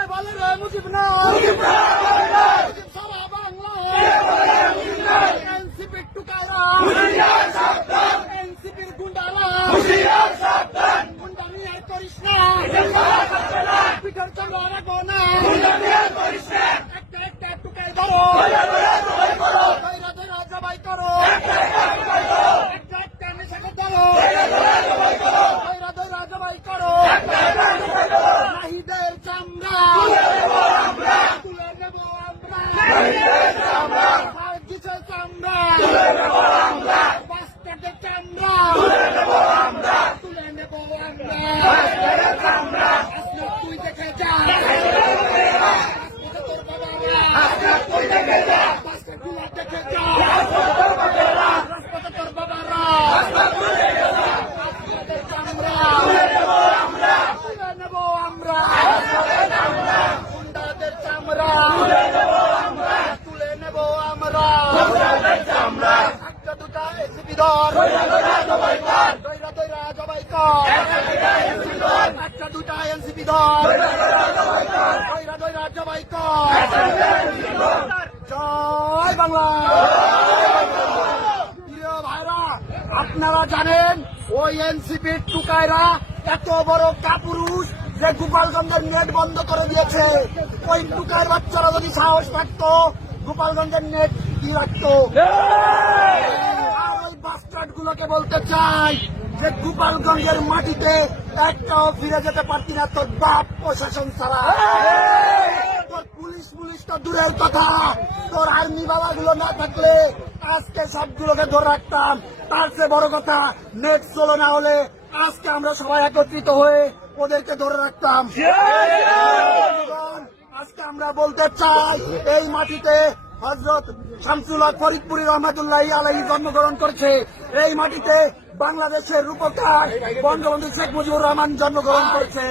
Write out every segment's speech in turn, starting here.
মুজিব রে মুজিব না পিঠের ধরো দয়া দয়া জবাই করো দৈরা দৈরা জবাই করো একটা একটা নেশাকে ধরো দৈরা দৈরা জবাই করো নাহিদের চামড়া তুলে নেব আমরা সার্জিসের চামড়া বাস্টার্ডের চামড়া তুলে নেব আমরা আসলে তুই দেখে যা আজকে তোর বাবারা তুই দেখে যা বাস্টার্ডগুলা দেখে যা রাজপথে তোর বাবারা বাস্টার্ডের চামড়া তুলে নেব আমরা গুন্ডাদের চামড়া তুলে নেব আমরা একটা দুটা এসিপি দর দৈরা দৈরা জবাই কর একটা দুটা এনসিপি দর দৈরা দৈরা জবাই কর জয় বাংলা। প্রিয় ভাইরা আপনারা জানেন ওই এনসিপির টুকাইরা এত বড় কাপুরুষ যে গোপালগঞ্জের নেট বন্ধ করে দিয়েছে। ওই টুকাইর বাচ্চারা যদি সাহস থাকতো গোপালগঞ্জের নেট কি রাখতো বাস্টার্ড গুলোকে বলতে চাই যে গোপালগঞ্জের মাটিতে একটাও ফিরে যেতে পারতি না তোর বাপ প্রশাসন ছাড়া। তোর পুলিশ পুলিশ তো দূরের কথা। তোর আর্মি বাবা গুলো না থাকলে আজকে সবগুলোকে ধরে রাখতাম। তার চেয়ে বড় কথা নেট চলো না হলে আজকে আমরা সবাই একত্রিত হয়ে ওদেরকে ধরে রাখতাম। আজকে আমরা বলতে চাই এই মাটিতে হজরত শামসুল্লাহ ফরিদপুরি রহমতুল্লাহ আলাই জন্মগ্রহণ করেছে। এই মাটিতে বাংলাদেশের রূপকার বঙ্গবন্ধু শেখ মুজিবুর রহমান জন্মগ্রহণ করেছে।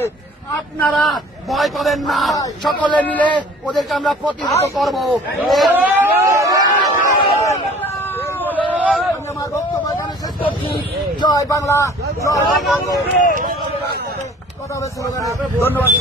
আপনারা ভয় পাবেন না, সকলে মিলে ওদেরকে আমরা প্রতিহত করব। জয় বাংলা। ধন্যবাদ